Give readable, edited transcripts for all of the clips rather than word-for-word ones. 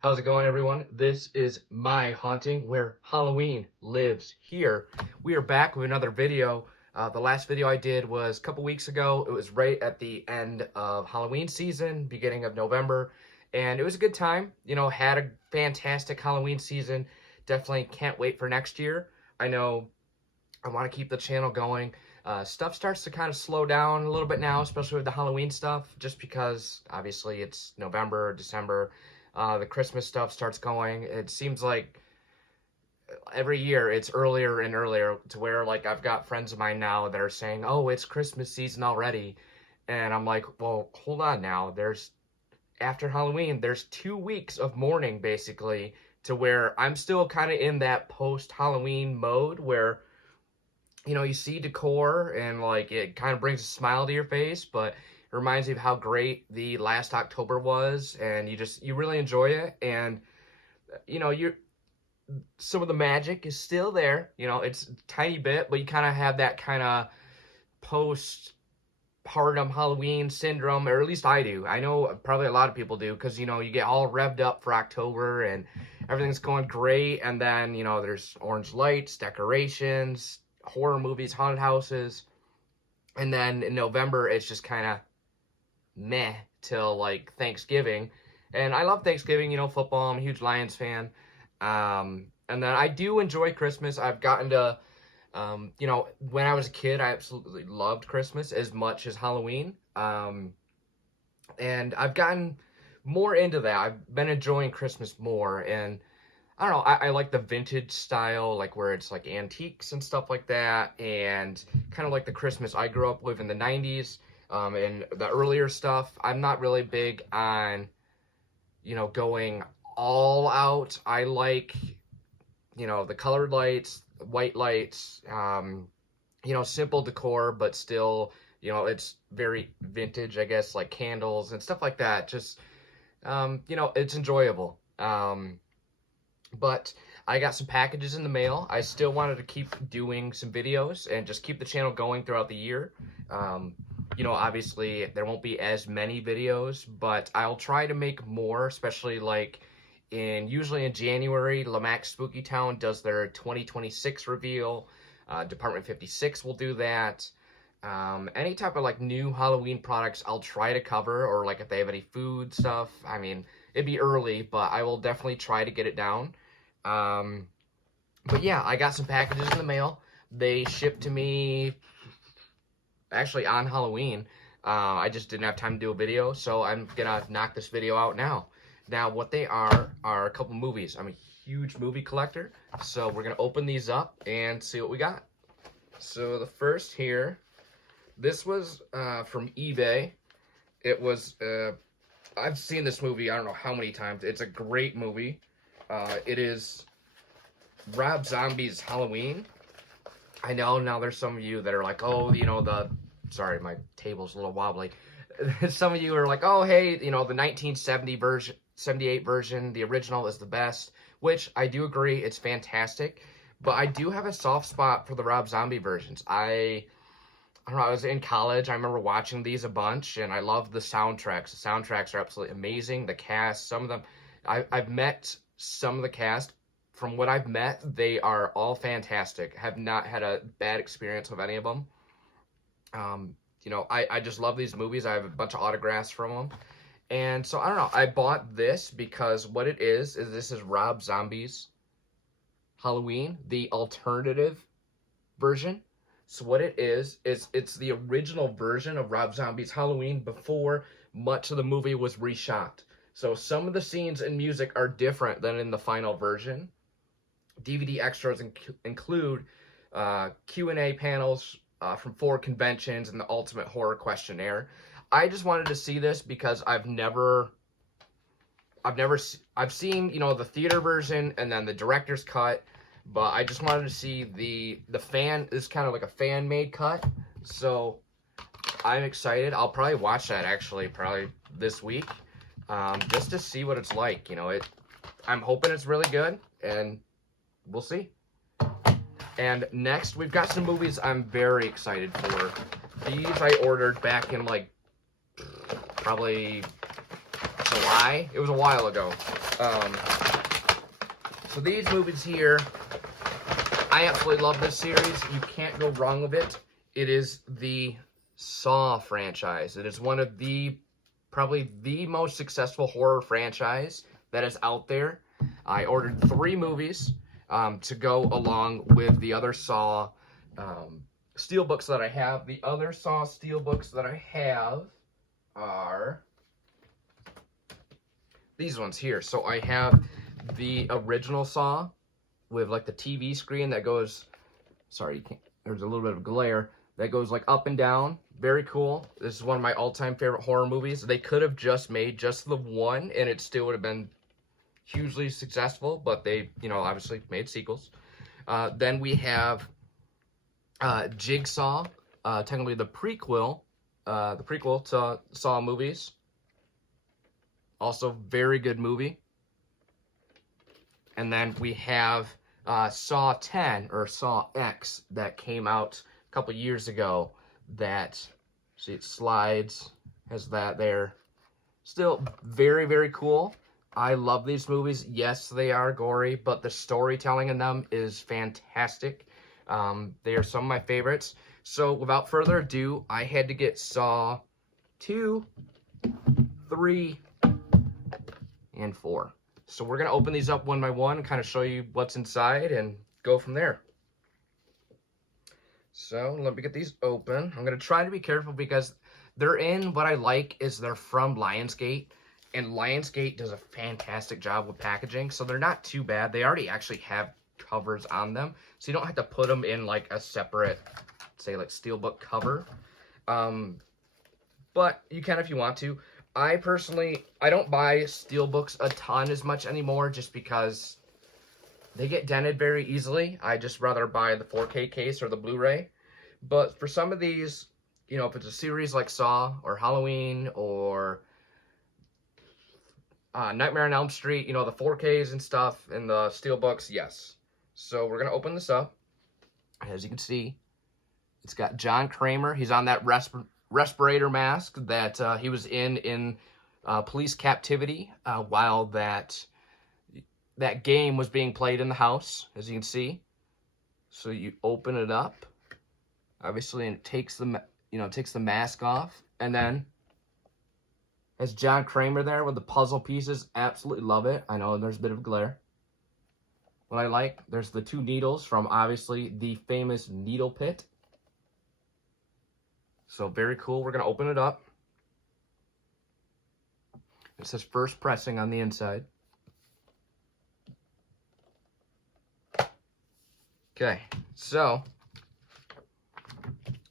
How's it going, everyone? This is my haunting where Halloween lives here. We are back with another video. The last video I did was a couple weeks ago. It was right at the end of Halloween season, beginning of November, and it was a good time. Had a fantastic Halloween season. Definitely can't wait for next year. I know I want to keep the channel going. Stuff starts to kind of slow down a little bit now, especially with the Halloween stuff, just because obviously it's November, December. The Christmas stuff starts going. It seems like every year it's earlier and earlier to where like I've got friends of mine now that are saying, "Oh, it's Christmas season already," and I'm like, "Well, hold on now. There's after Halloween, there's 2 weeks of mourning basically." To where I'm still kind of in that post-Halloween mode where you see decor and like it kind of brings a smile to your face, but it reminds you of how great the last October was, and you really enjoy it. And you're some of the magic is still there. It's a tiny bit, but you kind of have that kind of postpartum Halloween syndrome, or at least I do. I know probably a lot of people do, because you get all revved up for October and everything's going great, and then there's orange lights, decorations, horror movies, haunted houses, and then in November it's just kind of meh till like Thanksgiving. And I love Thanksgiving, football. I'm a huge Lions fan. And then I do enjoy Christmas. I've gotten to, when I was a kid, I absolutely loved Christmas as much as Halloween. And I've gotten more into that. I've been enjoying Christmas more. And I don't know, I like the vintage style, like where it's like antiques and stuff like that, and kind of like the Christmas I grew up with in the 90s, and the earlier stuff. I'm not really big on, going all out. I like, the colored lights, white lights, simple decor, but still, it's very vintage, I guess, like candles and stuff like that. Just, it's enjoyable. But I got some packages in the mail. I still wanted to keep doing some videos and just keep the channel going throughout the year. Obviously there won't be as many videos, but I'll try to make more, especially like usually in January, Lamac Spooky Town does their 2026 reveal. Department 56 will do that. Any type of like new Halloween products I'll try to cover, or like if they have any food stuff. I mean, it'd be early, but I will definitely try to get it down. But yeah, I got some packages in the mail. They shipped to me actually on Halloween. I just didn't have time to do a video, so I'm gonna knock this video out now. Now, what they are a couple movies. I'm a huge movie collector, so we're gonna open these up and see what we got. So the first here, this was from eBay. It was, I've seen this movie I don't know how many times. It's a great movie. It is Rob Zombie's Halloween. I know now there's some of you that are like, oh, sorry, my table's a little wobbly. Some of you are like, oh, hey, the 1970 version, 78 version, the original is the best, which I do agree, it's fantastic. But I do have a soft spot for the Rob Zombie versions. I don't know, I was in college, I remember watching these a bunch, and I love the soundtracks. The soundtracks are absolutely amazing. The cast, some of them, I've met some of the cast. From what I've met, they are all fantastic. Have not had a bad experience with any of them. I just love these movies. I have a bunch of autographs from them. And so, I don't know, I bought this because what it is this is Rob Zombie's Halloween, the alternative version. So what it is it's the original version of Rob Zombie's Halloween before much of the movie was reshot. So some of the scenes and music are different than in the final version. DVD extras include Q&A panels from 4 conventions and the Ultimate Horror Questionnaire. I just wanted to see this because I've seen, the theater version and then the director's cut, but I just wanted to see the fan, is kind of like a fan-made cut. So I'm excited. I'll probably watch that actually probably this week, just to see what it's like. I'm hoping it's really good, and we'll see. And next, we've got some movies I'm very excited for. These I ordered back in like probably July. It was a while ago. So these movies here, I absolutely love this series. You can't go wrong with it. It is the Saw franchise. It is one of probably the most successful horror franchise that is out there. I ordered 3 movies to go along with the other Saw Steelbooks that I have. The other Saw Steelbooks that I have are these ones here. So I have the original Saw with like the TV screen that goes, sorry, you can't, there's a little bit of glare, that goes like up and down. Very cool. This is one of my all-time favorite horror movies. They could have just made just the one and it still would have been hugely successful, but they, you know, obviously made sequels. Then we have Jigsaw, technically the prequel to Saw movies. Also, very good movie. And then we have Saw 10, or Saw X, that came out a couple years ago. That, see, it slides, has that there. Still very, very cool. I love these movies. Yes, they are gory, but the storytelling in them is fantastic. They are some of my favorites. So without further ado, I had to get Saw 2, 3, and 4. So we're going to open these up one by one and kind of show you what's inside and go from there. So let me get these open. I'm going to try to be careful because they're in, what I like is they're from Lionsgate. And Lionsgate does a fantastic job with packaging. So they're not too bad. They already actually have covers on them. So you don't have to put them in like a separate, say like Steelbook cover. But you can if you want to. I personally, I don't buy Steelbooks a ton as much anymore just because they get dented very easily. I just rather buy the 4K case or the Blu-ray. But for some of these, you know, if it's a series like Saw or Halloween or Nightmare on Elm Street, you know, the 4Ks and stuff and the Steelbooks, yes. So we're going to open this up. As you can see, it's got John Kramer. He's on that respirator mask that he was in police captivity while that game was being played in the house, as you can see. So you open it up, obviously, and it takes the mask off, and then has John Kramer there with the puzzle pieces. Absolutely love it. I know there's a bit of glare. What I like, there's the 2 needles from obviously the famous needle pit. So very cool. We're going to open it up. It says first pressing on the inside. Okay, so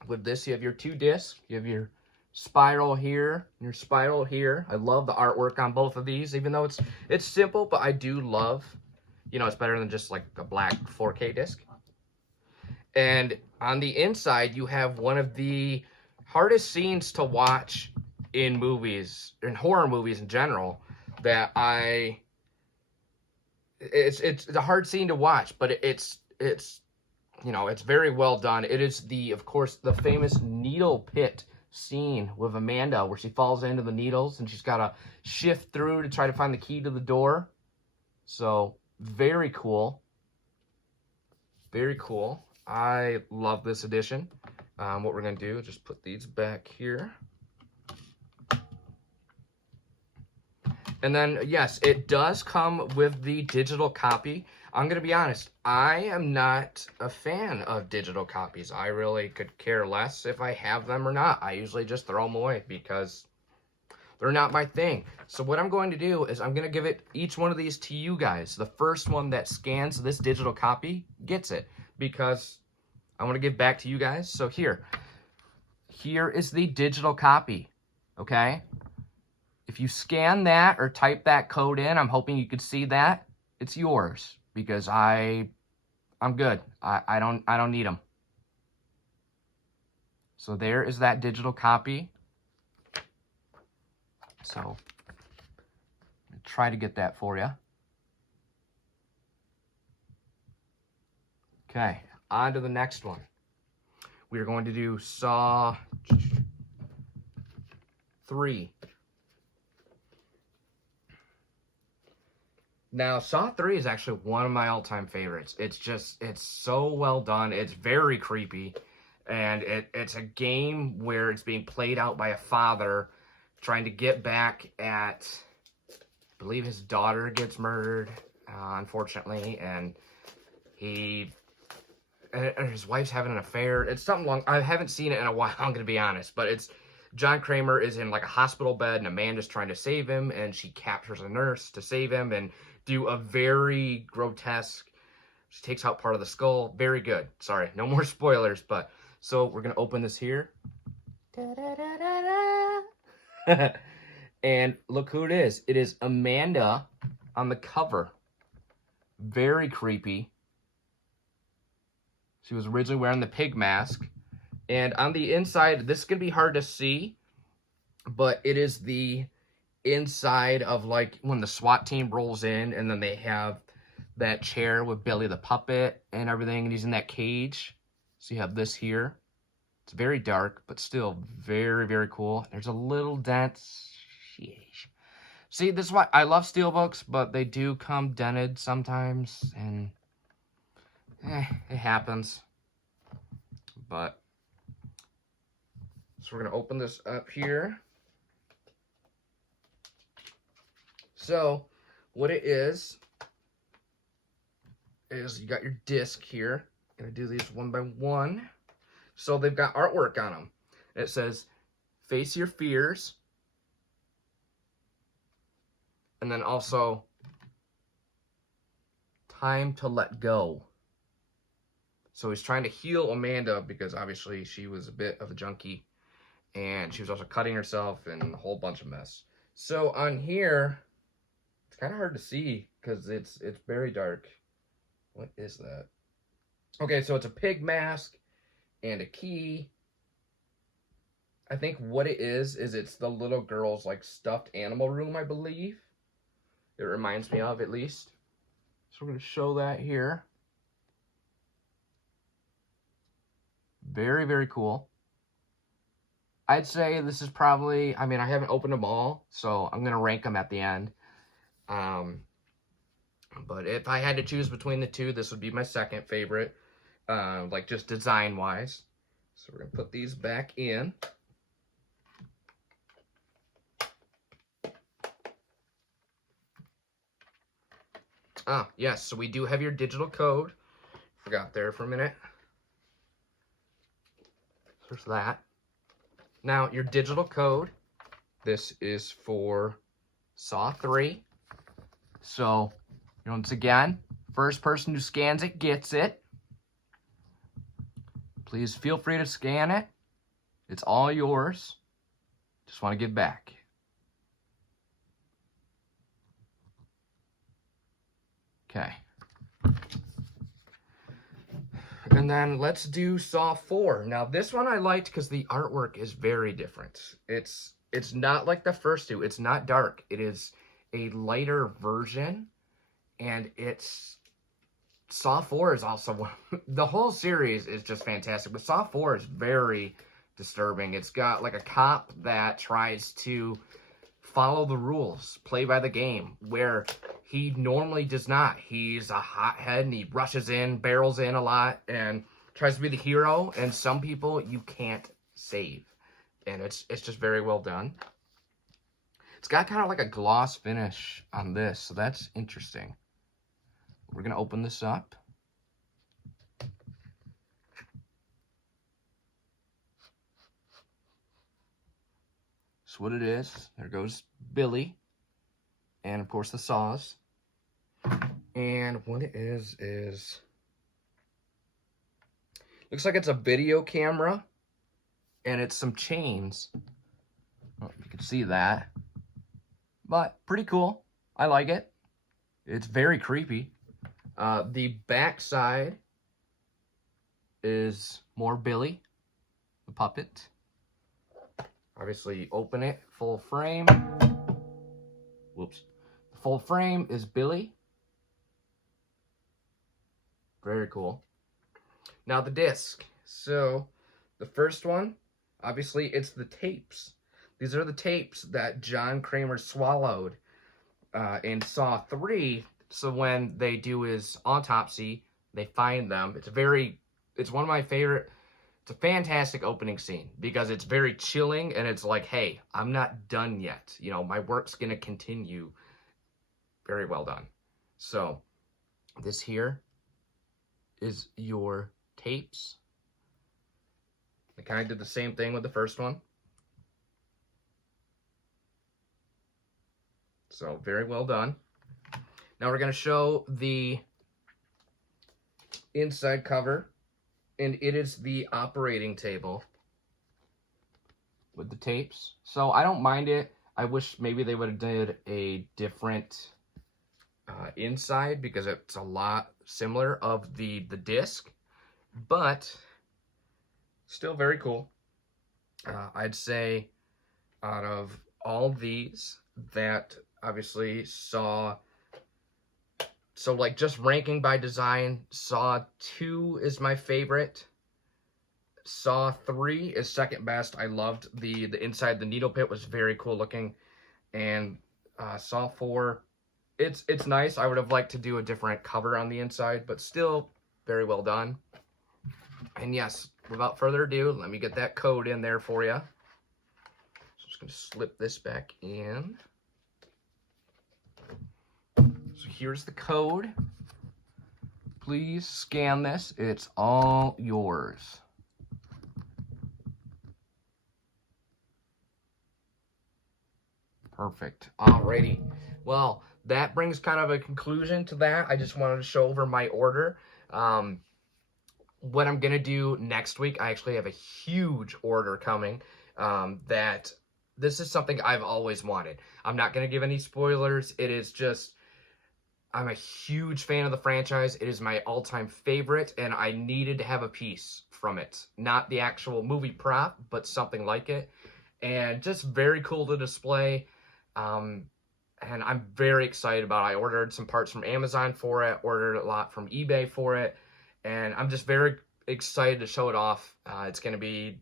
with this you have your 2 discs. You have your spiral here and your spiral here. I love the artwork on both of these, even though it's simple, but I do love, you know, it's better than just like a black 4K disc. And on the inside, you have one of the hardest scenes to watch in movies, in horror movies in general, that it's a hard scene to watch, but it's you know, it's very well done. It is of course, the famous needle pit scene with Amanda where she falls into the needles and she's got to shift through to try to find the key to the door. So very cool. Very cool. I love this edition. What we're going to do is just put these back here. And then, yes, it does come with the digital copy. I'm going to be honest, I am not a fan of digital copies. I really could care less if I have them or not. I usually just throw them away because they're not my thing. So what I'm going to do is I'm going to give each one of these to you guys. The first one that scans this digital copy gets it because I want to give back to you guys. So here is the digital copy, okay? If you scan that or type that code in, I'm hoping you could see that. It's yours because I'm good. I don't need them. So there is that digital copy. So try to get that for you. Okay, on to the next one. We are going to do Saw 3. Now, Saw 3 is actually one of my all-time favorites. It's so well done. It's very creepy. And it's a game where it's being played out by a father trying to get back at, I believe his daughter gets murdered, unfortunately, and his wife's having an affair. It's something long. I haven't seen it in a while, I'm going to be honest, but it's John Kramer is in like a hospital bed and Amanda's trying to save him, and she captures a nurse to save him and do a very grotesque, she takes out part of the skull. Very good. Sorry, no more spoilers, but so we're going to open this here. And look who it is. It is Amanda on the cover. Very creepy. She was originally wearing the pig mask. And on the inside, this is going to be hard to see, but it is the inside of like when the SWAT team rolls in and then they have that chair with Billy the puppet and everything, and he's in that cage. So you have this here. It's very dark, but still very, very cool. There's a little dent. Sheesh. See, this is why I love Steelbooks, but they do come dented sometimes, and it happens. But so we're going to open this up here. So what it is you got your disc here. I'm going to do these one by one. So they've got artwork on them. It says, face your fears. And then also, time to let go. So he's trying to heal Amanda because obviously she was a bit of a junkie. And she was also cutting herself and a whole bunch of mess. So on here, it's kind of hard to see because it's very dark. What is that? Okay, so it's a pig mask and a key. I think what it is it's the little girl's like stuffed animal room, I believe. It reminds me of, at least. So we're going to show that here. Very, very cool. I'd say this is probably, I mean, I haven't opened them all, so I'm going to rank them at the end. But if I had to choose between the two, this would be my second favorite, like just design-wise. So we're going to put these back in. Ah, yes, so we do have your digital code. Forgot there for a minute. So there's that. Now, your digital code, this is for Saw 3. So, once again, first person who scans it gets it. Please feel free to scan it. It's all yours. Just want to give back. Okay. And then let's do Saw 4. Now, this one I liked because the artwork is very different. It's not like the first two. It's not dark. It is a lighter version. And Saw 4 is also one. The whole series is just fantastic. But Saw 4 is very disturbing. It's got like a cop that tries to follow the rules, play by the game, where he normally does not. He's a hothead and he rushes in, barrels in a lot, and tries to be the hero. And some people you can't save. And it's just very well done. It's got kind of like a gloss finish on this, so that's interesting. We're going to open this up. That's what it is. There goes Billy. And, of course, the saws. And what it is... looks like it's a video camera. And it's some chains. I don't know if you can see that. But, pretty cool. I like it. It's very creepy. The back side is more Billy, the puppet. Obviously, open it, full frame. Whoops. The full frame is Billy. Very cool. Now the disc. So, the first one, obviously, it's the tapes. These are the tapes that John Kramer swallowed in Saw 3. So when they do his autopsy, they find them. It's one of my favorite. It's a fantastic opening scene because it's very chilling and it's like, hey, I'm not done yet. You know, my work's going to continue. Very well done. So this here is your tapes. I kind of did the same thing with the first one. So very well done. Now we're going to show the inside cover, and it is the operating table with the tapes. So I don't mind it. I wish maybe they would have did a different inside because it's a lot similar of the disc, but still very cool. I'd say out of all these that obviously Saw, so like just ranking by design, Saw 2 is my favorite. Saw 3 is second best. I loved the inside, the needle pit was very cool looking. And Saw 4, it's nice. I would have liked to do a different cover on the inside, but still very well done. And yes, without further ado, let me get that code in there for you. So I'm just going to slip this back in. So here's the code. Please scan this. It's all yours. Perfect. Alrighty. Well, that brings kind of a conclusion to that. I just wanted to show over my order. What I'm going to do next week, I actually have a huge order coming that this is something I've always wanted. I'm not going to give any spoilers. It is just, I'm a huge fan of the franchise. It is my all-time favorite, and I needed to have a piece from it. Not the actual movie prop, but something like it. And just very cool to display. And I'm very excited about it. I ordered some parts from Amazon for it, ordered a lot from eBay for it, and I'm just very excited to show it off. It's going to be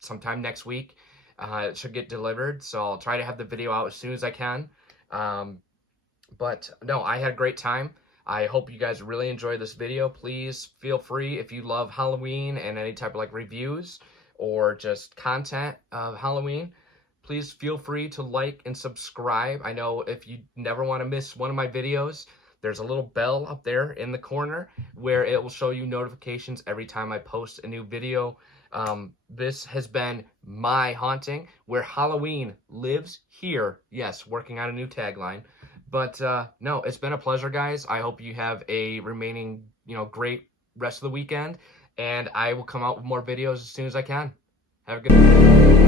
sometime next week. It should get delivered, so I'll try to have the video out as soon as I can. But no, I had a great time. I hope you guys really enjoyed this video. Please feel free, if you love Halloween and any type of like reviews or just content of Halloween, please feel free to like and subscribe. I know if you never want to miss one of my videos, there's a little bell up there in the corner where it will show you notifications every time I post a new video. This has been My Haunting, where Halloween lives here. Yes, working on a new tagline. But no, it's been a pleasure, guys. I hope you have a remaining, great rest of the weekend. And I will come out with more videos as soon as I can. Have a good